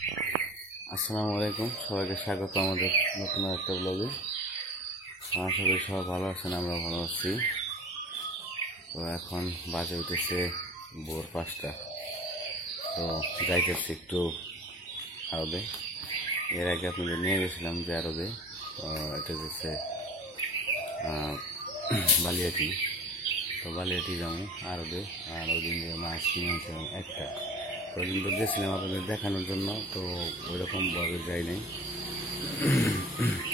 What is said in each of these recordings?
আসসালামু আলাইকুম, সবাইকে স্বাগত আমাদের নতুন একটা ব্লগে। আশা করি সবাই ভালো আছেন, আমরা ভালো আছি। তো এখন বাজে উঠেছে ভোর 5টা। তো যাইতেছি একটু আরবে। এর আগে আপনাদের নিয়ে গেছিলাম যে আরবে, এটা হচ্ছে বালিয়াটি। তো বালিয়াটি যাবো আরবে। আর ওই দিন যে মাছ কিনে আনছিলাম একটা, ওই দিন তো গেছিলাম আপনাদের দেখানোর জন্য, তো ওইরকমভাবে যাই নাই।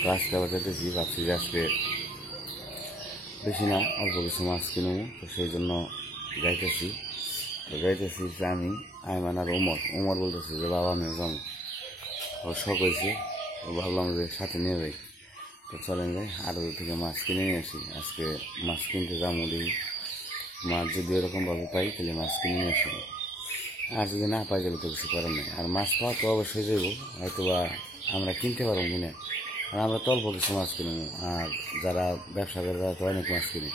তো আজকে আবার যেতেছি, ভাবছি যে আজকে বেশি না অল্প কিছু মাছ কিনবো, তো সেই জন্য যাইতেছি। তো যাইতেছি যে আমি, আইমান আর ওমর বলতেছে যে বাবা আমি যাবো, ওর শখ হয়েছে। তো ভাবলাম যে সাথে নিয়ে যাই। তো চলেন যাই, আরো থেকে মাছ কিনে নিয়ে আসি। আজকে মাছ কিনতে যাবো, দেখি মাছ যদি এরকমভাবে পাই তাহলে মাছ কিনে নিয়ে আসবো, আর যদি না পাই গেলে তো কিছু করার নেই। আর মাছ পাওয়া তো অবশ্যই যাবো, হয়তো বা আমরা কিনতে পারবো কিনা, আর আমরা তো অল্প কিছু মাছ কিনবো। আর যারা ব্যবসা করে তারা তো অনেক মাছ কিনে,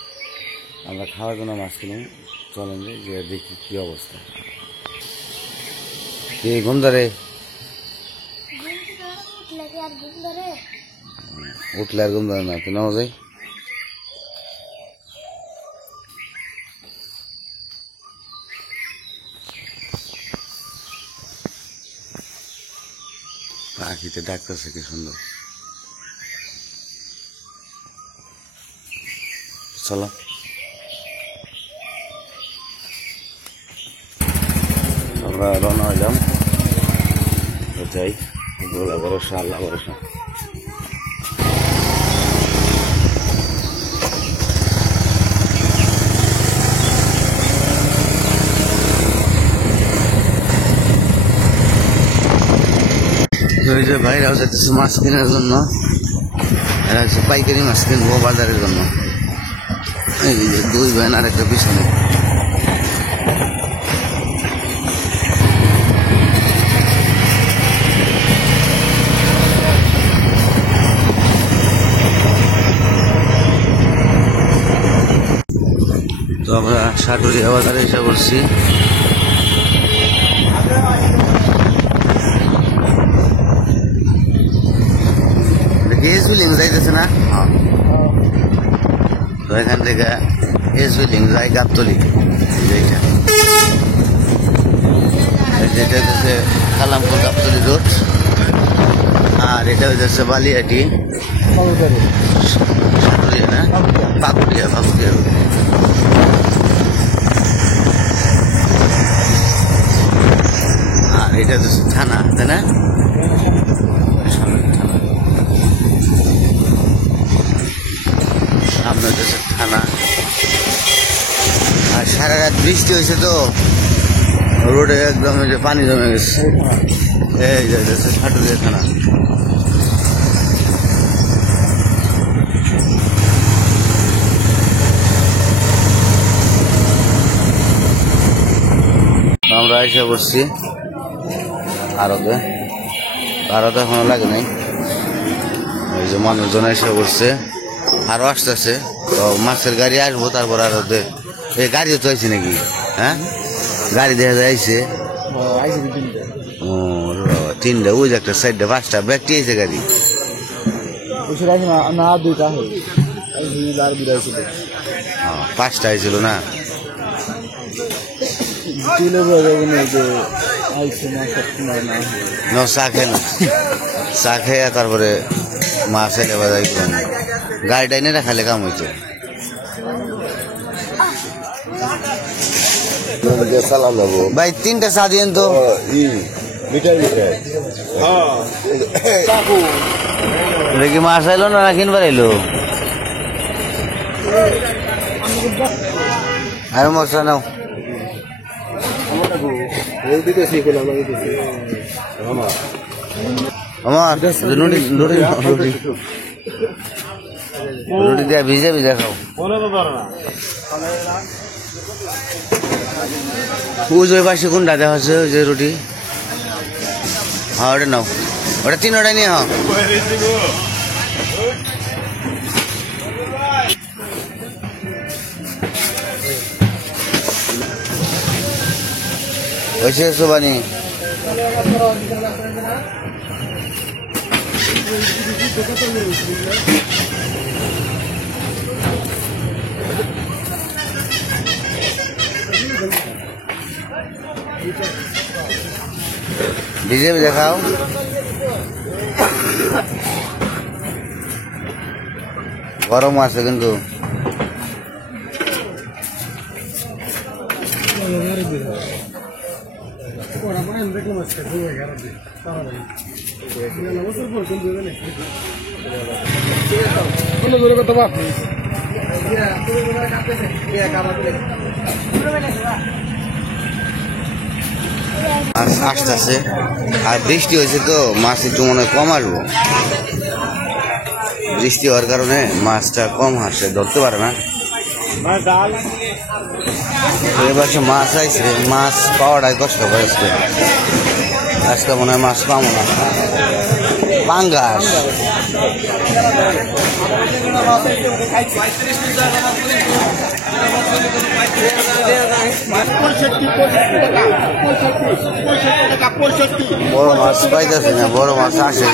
আমরা খাওয়ার জন্য মাছ কিনবো। চলেন যে দেখি কী অবস্থা। এই ঘুমদারে উঠলে আর ঘুমদারে না, তো নেওয়া যায়। পাখিতে ডাকতেছে কি সুন্দর। চলো আমরা রওনা হইলাম। তো যাই, গোলা ভরসা আল্লাহ ভরসা। ওই যে ভাইরাও যাইতেছে মাছ কেনার জন্য, এরা হচ্ছে পাইকারি মাছ কিনবো বাজারের জন্য। এই যে দুই ভ্যান আর একটা পিছনে। তো আমরা সাটুরিয়া বাজারে এসে পড়ছি। এস বিল্ডিং যাইতেছে না, তো এখান থেকে এস বিল্ডিং যাই গাবতলি। যেটা হচ্ছে কালামপুর গাবতলি রোড, আর এটা হচ্ছে বালিয়াটি সাটুরিয়া না পাকুড়িয়া রোড। আর এটা হচ্ছে থানা, তাই না? সামনে হচ্ছে থানা। আর সারা রাত বৃষ্টি হয়েছে তো রোডে একদম পানি জমে গেছে। এই যে সাটুরিয়া থানা। আমরা এসে পড়ছি আরতে এখনো লাগে নাই। ওই যে মানুষজন এসে পড়ছে, আরো আসতেছে। তো মাছের গাড়ি আসবো, তারপর আরতে এই গাড়িও তো আইছে নাকি? হ্যাঁ, গাড়ি দেখা যায় আইছে। ও 3টা, ওই যে একটা 4টা 5টা ব্যক্তি আইছে গাড়ি। না 2টা 5টা আইছিল না। চা খেয়ে না, চা খেয়ে তারপরে মাছ এলে বাজার গাড়িটা এনে রাখালে কাম হইতো। ভাই 3টা চা দিয়েন তো। কি মাছ আইলো না কিনবার আইলো? আর মশলা নাও। আমার রুটি দিয়া ভিজে ভিজে খাও। ওই পাশে কোনটা দেখা হচ্ছে, ওই যে রুটি। হ্যাঁ ওটা নাও, ওটা 3টা নিয়ে। হ্যাঁ ওইসে সোবানি বিজেপি দেখাও গরম আছে কিন্তু আসতেছে আর বৃষ্টি হয়েছে তো মাছ একটু মনে হয় কম আসবো বৃষ্টি হওয়ার কারণে মাছটা কম আসে ধরতে পারে না এবার মাছ আইছে মাছ পাওয়াটাই কষ্ট হয়েছে আজকে মনে হয় মাছ পাবো না পাঙ্গাস বড় মাছ পাইতেছে না বড় মাছ আসে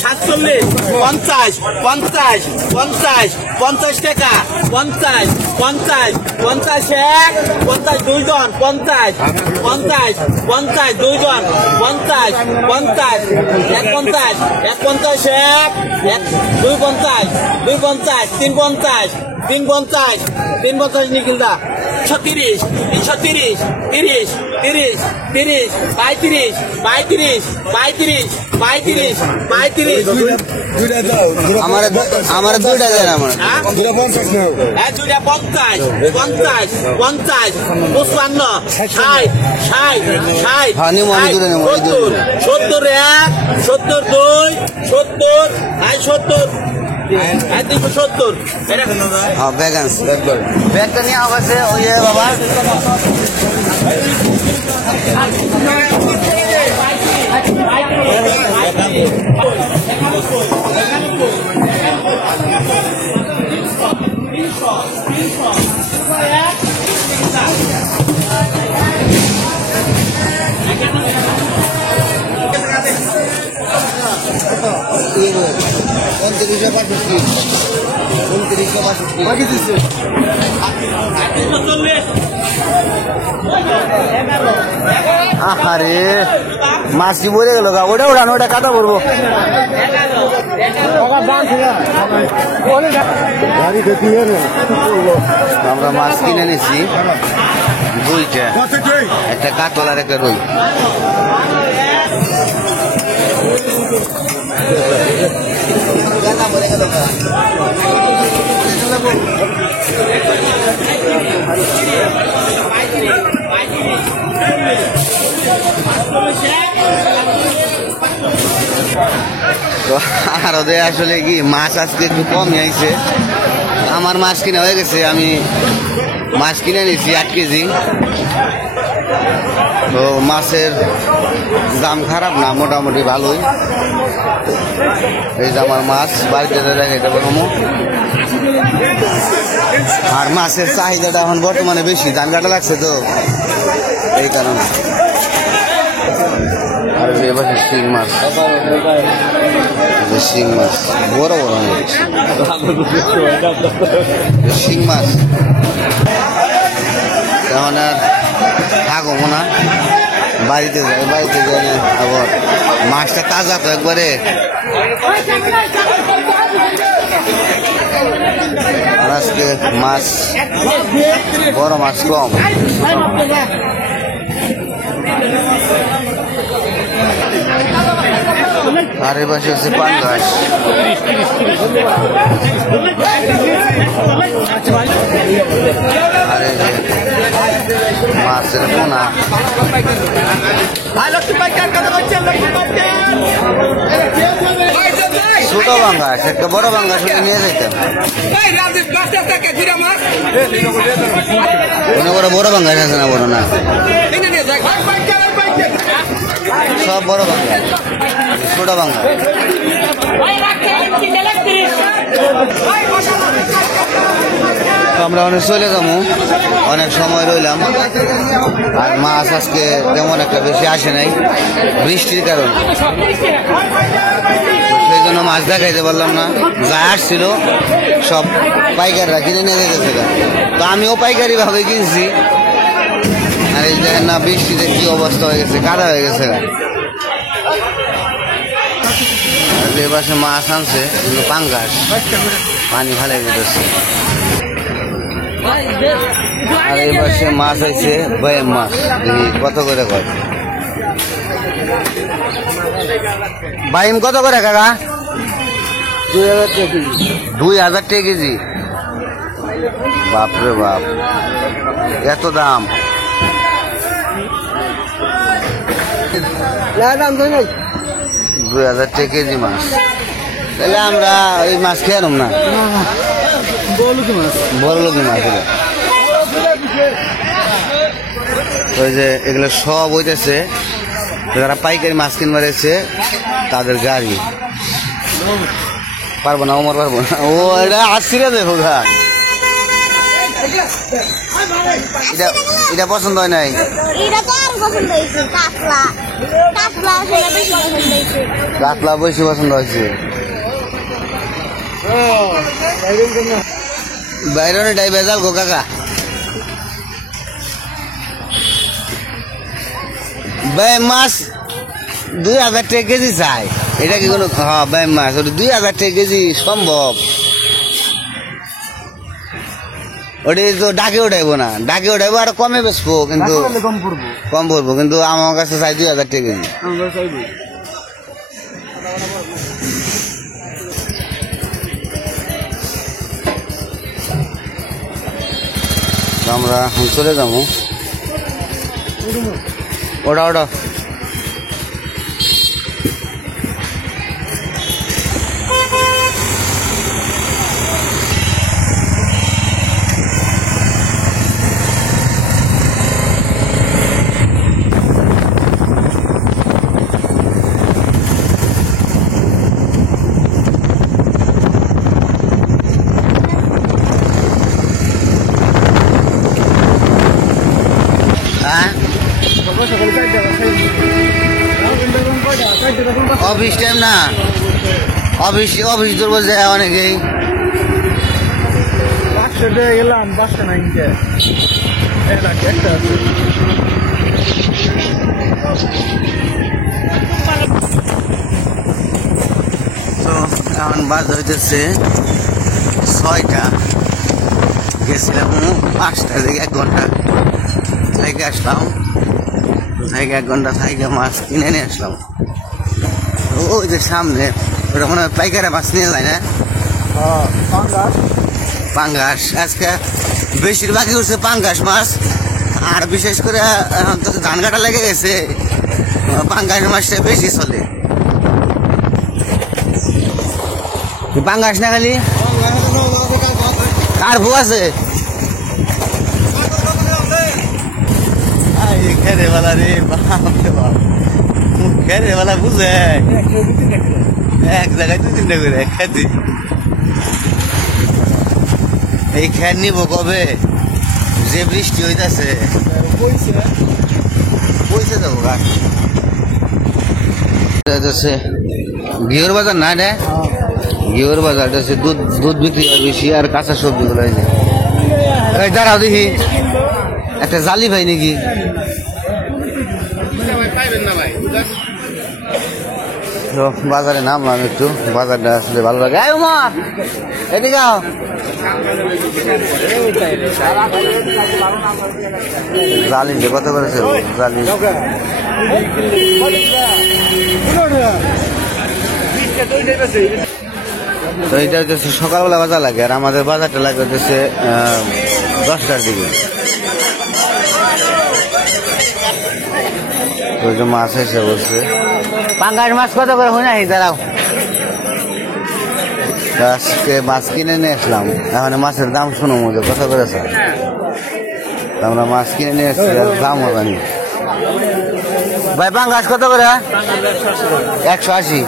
সাতচল্লিশ পঞ্চাশ পঞ্চাশ পঞ্চাশ পঞ্চাশ টাকা পঞ্চাশ পঞ্চাশ পঞ্চাশ এক পঞ্চাশ দুইজন পঞ্চাশ পঞ্চাশ পঞ্চাশ দুইজন পঞ্চাশ পঞ্চাশ এক পঞ্চাশ এক পঞ্চাশ এক দুই পঞ্চাশ তিন পঞ্চাশ তিন পঞ্চাশ তিন পঞ্চাশ নিখিলদা 36 36 30 30 30 35 35 35 35 35 আমার দুইটা দেন আমার দুইটা 50 50 50 55 60 60 হ্যাঁ নিমো আমি দূরে নেবো 70 এক 70 দুই 70 70 হ্যাঁ ব্যাগ আনছি ব্যাগটা নিয়ে আবার ওই বাবা আরে মাছটি বলে গেল ওটা ওড়ানো ওটা কাটা পড়বো আমরা মাছ কিনে নিছি দুইটা একটা কাতল আর একটা রুই তো আর ওদের আসলে কি মাছ আজকে একটু কমই আইছে আমার মাছ কিনা হয়ে গেছে আমি মাছ কিনে নিয়েছি 8 কেজি তো মাছের দাম খারাপ না মোটামুটি ভালোই এই যে আমার মাছ বাড়িতে দেখাইতে পারবো আর মাছের চাহিদাটা এখন বর্তমানে বেশি ধান কাটা লাগছে তো এই কারণে আর এবার শিং মাছ শিং মাছ বড় বড় শিং মাছ তেমন আর থাকবো না বাড়িতে যাই আবার মাছটা তাজা তো একবারে আজকে মাছ বড় মাছ কম আর এ পাশে হচ্ছে পাঙ্গাস। আর এই যে মাছের পোনা। ছোট বাঙ্গাস, একটা বড় বাঙ্গাস নিয়ে যাইতাম। কোনো বড় বাঙ্গাস আছে না? বড় না, সব বড় বাঙ্গাস, ছোট বাঙ্গাস। আমরা অনেক চলে যাবো, অনেক সময় রইলাম। আর মাছ আজকে তেমন একটা বেশি আসে নাই বৃষ্টির কারণে, সেই জন্য মাছ দেখাইতে পারলাম না। যা আসছিল সব পাইকাররা কিনে নিয়ে গেছে, তো আমিও পাইকারি ভাবে কিনছি। আর এই দেখেন না, বৃষ্টিতে কি অবস্থা হয়ে গেছে, কাদা হয়ে গেছে। যে পাশে মাছ আনছে কিন্তু পাঙ্গাস, পানি ভালো যেতেছে। আর এই পাশে মাছ হয়েছে বয়েম মাছ, দেখি কত করে কয়। বাইম কত করে কাকা? 2000 টাকা কেজি। বাপরে বাপ, এত দাম! 2000 টাকা কেজি মাছ। তাহলে আমরা ওই মাছ খেয়ে না, বড় লোকি মাছ। ওই যে এগুলো সব হইতেছে যারা পাইকারি মাছ কিনবার এসে তাদের গাড়ি। পারবো না, ওমর পারবো না। ও এটা আসছিল, দেখো গা, এটা পছন্দ হয় নাই। কাতলা বেশি পছন্দ হয়েছে। বাইরে ডাই বেজাল গো কাকা। বাইম মাছ 2000 টাকা কেজি চাই। এটা কি কোনো? হ্যাঁ, বাইম মাছ 2000 টাকা কেজি সম্ভব? ওটা তো ডাকে উঠাইবো না, ডাকে উঠাইবো আর কমে বেচবো, কিন্তু কম পড়বো। কিন্তু আমার কাছে চাই 2000 টাকা কেজি। আমরা চলে যাবো। ওটা ওটা অফিস টাইম না, অফিস ধরবো যায় অনেকেই। গেলাম 509 তো এখন বাজ হইতেছে 6টা। গেছিলাম 5টা থেকে 1 ঘন্টা থেকে আসলাম। 1 ঘন্টা থেকে মাছ কিনে নিয়ে আসলাম। ওই যে সামনে ওটা মনে হয় পাইকারে মাছ নিয়ে যায় না? পাঙ্গাস আজকে বেশিরভাগই হচ্ছে পাঙ্গাস মাছ। আর বিশেষ করে এখন তো ধান কাটা লেগে গেছে, পাঙ্গাস মাছটা বেশি চলে। পাঙ্গাস না খালি কার ভু আছে? খেরে বেলা রে, খেরে বেলা বুঝে এক জায়গায় 2-3টা করে খেতে। এই খের নিব কবে? যে বৃষ্টি হইতেছে পয়সা যাবো গাছ। ঘিওর বাজার না রে, ঘিওর বাজার হচ্ছে দুধ বিক্রি হয় বেশি, আর কাঁচা সবজি গুলো। দাঁড়াও দেখি, একটা জালি ভাই নাকি? তো বাজারে নামলাম একটু, বাজারটা আসলে ভালো লাগে। এদিকে আও, জালি কত করেছে? জালি তো এটা হচ্ছে সকালবেলা বাজার লাগে, আর আমাদের বাজারটা লাগে হচ্ছে 10টার দিকে। ওই যে মাছ এসে বলছে, পাঙ্গাস মাছ কত করে হয় নাই দাঁড়াও। আজকে মাছ কিনে নিয়ে আসলাম, এখন মাছের দাম শুনো মধ্যে কত করে স্যার। আমরা মাছ কিনে নিয়ে এসছি, দামও জানি। ভাই পাঙ্গাস কত করে? 180।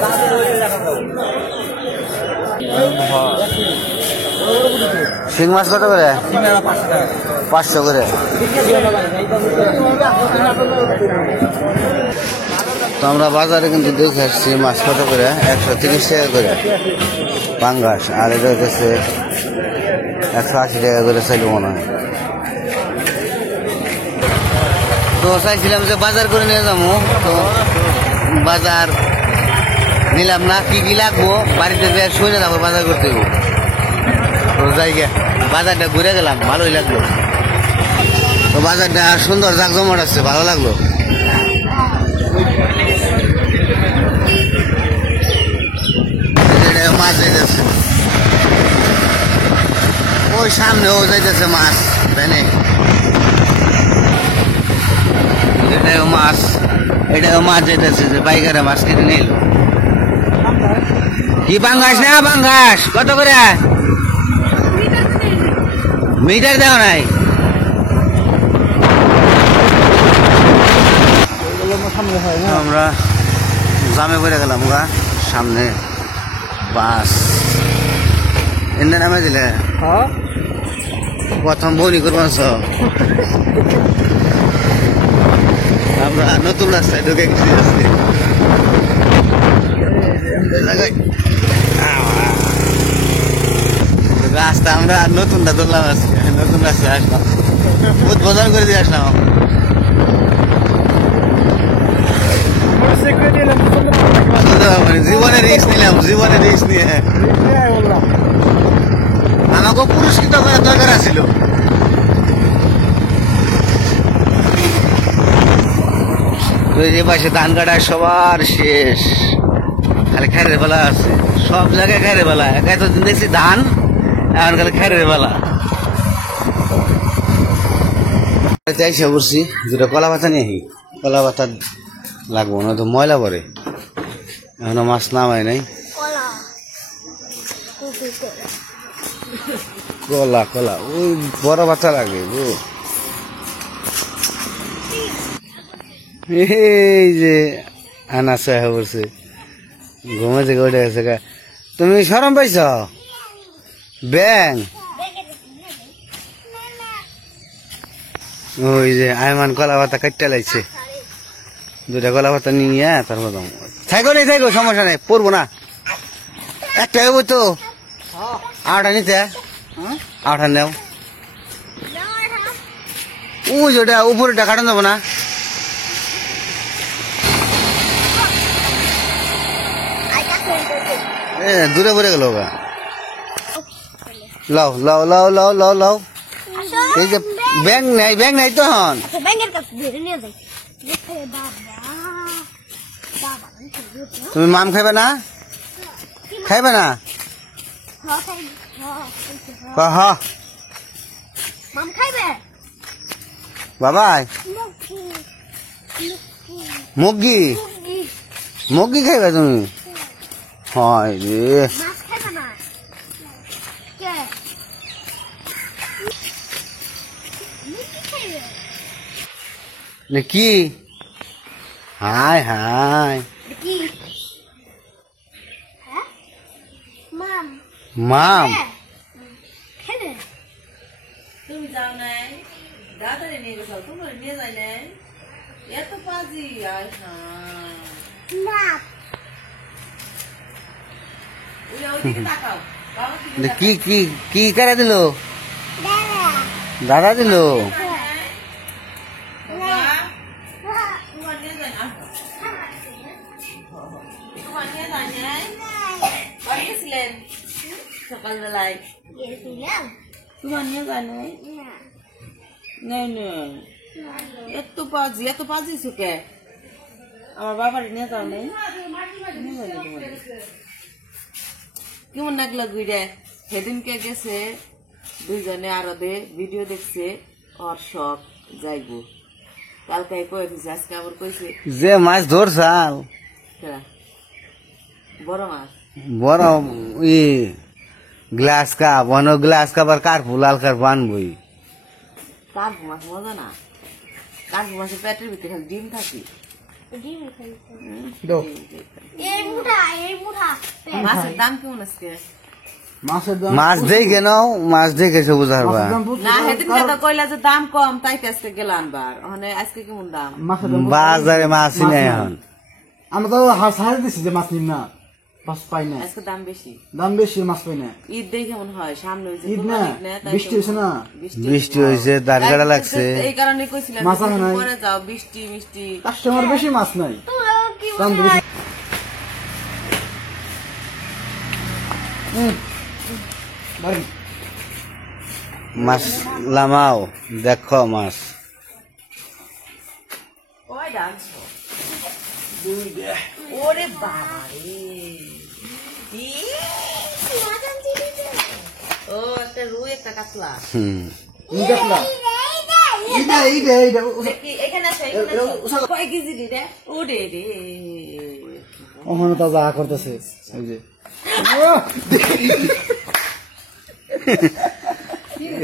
শিং মাছ কত করে? 500 করে। তো আমরা বাজারে কিন্তু দেখে আসছি মাছ কত করে, 130 টাকা করে পাঙ্গাস, আর এটা হচ্ছে 180 টাকা করে চাইলে মনে হয়। তো চাইছিলাম যে বাজার করে নিয়ে যাবো, তো বাজার নিলাম না। কি কি লাগবো বাড়িতে যে শুনে যাবো, বাজার করতে যাবো। তো জায়গা বাজারটা ঘুরে গেলাম, ভালোই লাগলো। তো বাজারটা সুন্দর জাকজমট আছে, ভালো লাগলো। মাছ যাইতেছে ওই সামনে, ও যাইতেছে মাছ ভ্যানে। এটাও মাছ, এটাও মাছ যাইতেছে, যে পাইকারে মাছ কেটে নিল। কি পাঙ্গাস না পাঙ্গাস কত করে? মিটার দেওয়া নাই। আমরা জামে পড়ে গেলাম গা, সামনে বাস এনে নামে দিলে প্রথম বনি করবার। আমরা নতুন রাস্তায় ঢুকে গেছি আজকে। রাস্তা আমরা নতুনটা ধরলাম আজকে, নতুন রাস্তায় আসলাম, উদ্বোধন করে দিয়ে আসলাম। জীবনে রিস্ক নিলাম, জীবনে রিস্ক নিয়ে আমাকে পুরস্কৃত করার দরকার ছিল। যে পাশে ধান কাটা সবার শেষ, খালি খেরের বেলা আছে, সব জায়গায় খেরের বেলা। এতদিন দেখছি ধান, এখন খালি খেরের বেলা। চাইছে বলছি দুটো কলা পাতা নিয়ে, কলা পাতা লাগবো না তো ময়লা পরে। এখনো মাছ নামায় নাই। কলা কলা ওই বড় বাচ্চা লাগে গো। এই যে আনা সাহেব বলছে ঘুমে থেকে উঠে গেছে। তুমি শরম পাইছ? ব্যাং ওই যে আয়মান কলা পাতা কাটতে লাগছে, দুটা কলা পাতা নিয়ে তারপর থাইকো নেই, থাইকো সমস্যা নেই, পড়বো না। একটা হইব তো, আটা নিতে, আটা নেও। ওই যেটা উপরেটা কাটানো যাবো না। দূরে পড়ে গেল। লাও লাও লাও লাও লাও লাও। এই যে ব্যাংক নাই, ব্যাংক নাই তখন। তুমি মাম খাইবে না? খাইবে না? বাবাই মুগি, মুগি খাইবে তুমি? হয় রে, কি হাই হাই মাম। তুমি যাও নাই, দাদারে নিয়ে গেছো, তোমার নিয়ে যায় নাই, এত পাজি। আয় হ্যাঁ, ওইদিকে তাকাও, কি কি কি করে দিল? দাদা দিল। সকালবেলায় তোমার নিয়ে যায় নাই? নেই নেই, এত পাজি, এত পাজি। সুখে আমার বাবার নিয়ে যাও নেই, কেমন লাগলো ঘুরে সেদিনকে গেছে দুইজনে আরো ভিডিও দেখছে ওর শখ যাইবো কালকে কয়ে দিছে আজকে আবার কইছে যে মাছ ধরছাল কেরা? বড় মাছ বড় ই গ্লাস কাপ অন গ্লাস কাপ আর কার্পু লাল কার্পু আনবই কার্পু মাছ মজা না কার্পু মাছের পেটের ভিতরে খালি ডিম থাকে মাছের দাম কেমন আজকে মাছ দেখে নাও মাছ দেখে সে বুঝারবা না সেদিনকে তো কইলা যে দাম কম তাই তো আজকে গেল আনবার ওখানে আজকে কেমন দাম বাজারে মাছই নেই এখন আমরা তো হার দিছি যে মাছ নিম না মাছ পাই না আজকে দাম বেশি দাম বেশি মাছ পাই না ঈদ দেখে কেমন হয় সামনে হয়েছে ঈদ না বৃষ্টি হয়েছে না বৃষ্টি হয়েছে দাঁড়গাড়া লাগছে এই কারণে কইছিলাম মাছ আনে নাই। পরে যাও বৃষ্টি মিষ্টি কাস্টমার বেশি মাছ নাই দাম বেশি বাড়ি মাছ লামাও দেখো মাছ কয়টা আনছো ওরে বাবা রে ও একটা রুই একটা কাতলা দেখলা এইটা এইটা এইটা দেখি এখানে আছে কয় কেজি রে ওরে রে ওখানে তো যা করতেছে এই যে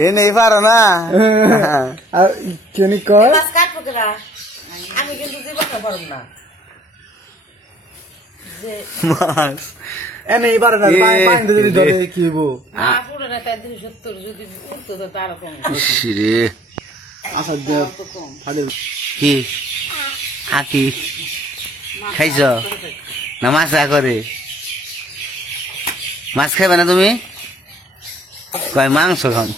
এ নেই পারো না আর কেনি কয় মাছ কাটবো কেনা আমি কিন্তু জীবনে পারব না যে মাছ এনে এবারে না পাইন যদি ধরে কি হইব পুরো না তাই 270 যদি উঠতো তো তার কম রে আচ্ছা দে কম খালি কি আকি খাইছ না মাছ আ করে মাছ খাইবে না তুমি কয় মাংস খাম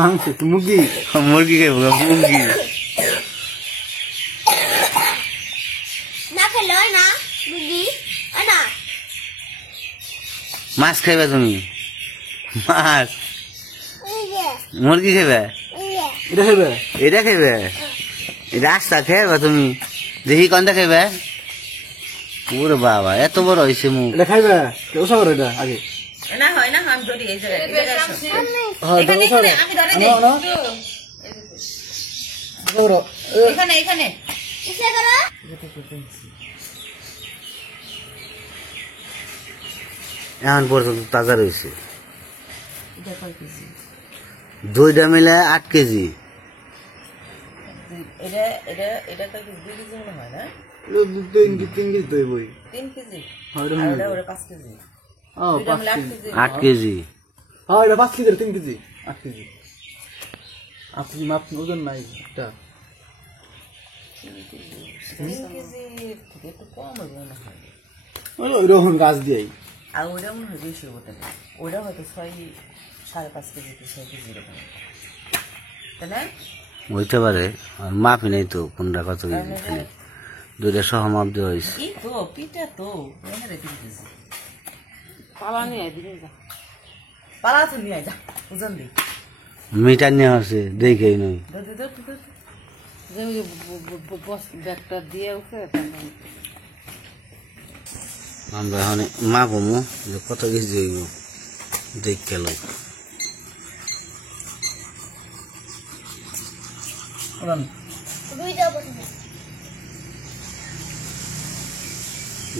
মাংস মুরগি মুরগি খাইব মুরগি না খেলো না বুদ্ধি না মাছ খাইবে তুমি মাছ মুরগি খাইবে এটা খাইবে এটা খাইবে এটা আস্তা খাইবে তুমি দেখি কোনটা খাইবে ওরে বাবা এত বড় হয়েছে মুখ এটা খাইবে ওসা করে এটা আগে না হয় না আমি ধরি এই যে হ্যাঁ এটা ওসা করে আমি ধরে না না ধরো এখানে এখানে ইসে করো এখন পর্যন্ত তাজা রয়েছে এটা কয় কেজি দুইটা মিলে 8 কেজি এটা এটা এটা কয় কেজি 2 কেজি মনে হয় না তিন কেজি তো বই 3 কেজি হ্যাঁ আর এটা ওরে 5 কেজি ও এটা 5 মিলে 8 কেজি কেজি 8 কেজি হ্যাঁ এটা 5 কেজি 3 কেজি 8 কেজি আপনি মাপ ওজন নাই এটা 3 কেজি থেকে একটু কম হবে মনে হয় ওই রকম গাছ দিয়েই আর ওটা মনে হয় বেশি ওটা ওটা হয়তো 6.5 কেজি কি 6 কেজি এরকম তাই না হইতে পারে আর মাপি নেই তো কোনটা কত কেজি এখানে দুইটা সহ মাপ দেওয়া হয়েছে কি তো পিঠা তো এখানে 3 কেজি পালা নিয়ে দিবি যা পালা তো নিয়ে যা ওজন দি মিটার নেওয়া আছে দেখেই নই ব্যাগটা দিয়ে উঠে আমরা এখন মাপমু যে কত কেজি হইব দেখ গেল দুইটা বসে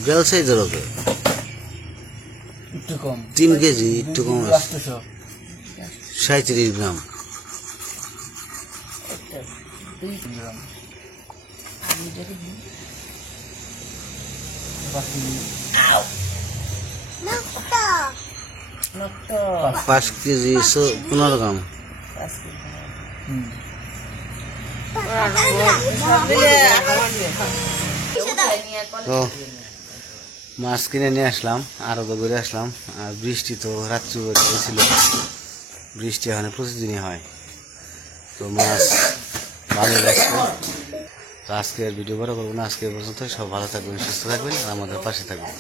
গেলছে ধরকে একটু কম 3 কেজি একটু কম আছে 37 গ্রাম নষ্ট 5 কেজি 15 গ্রাম তো মাছ কিনে নিয়ে আসলাম আরো তো ঘুরে আসলাম আর বৃষ্টি তো রাত্রি হয়েছিল বৃষ্টি এখানে প্রতিদিনই হয় তো মাছ ভালো লাগছে তো আজকে আর ভিডিও বড় করবো না আজকে পর্যন্ত সব ভালো থাকবেন সুস্থ থাকবেন আর আমাদের পাশে থাকবেন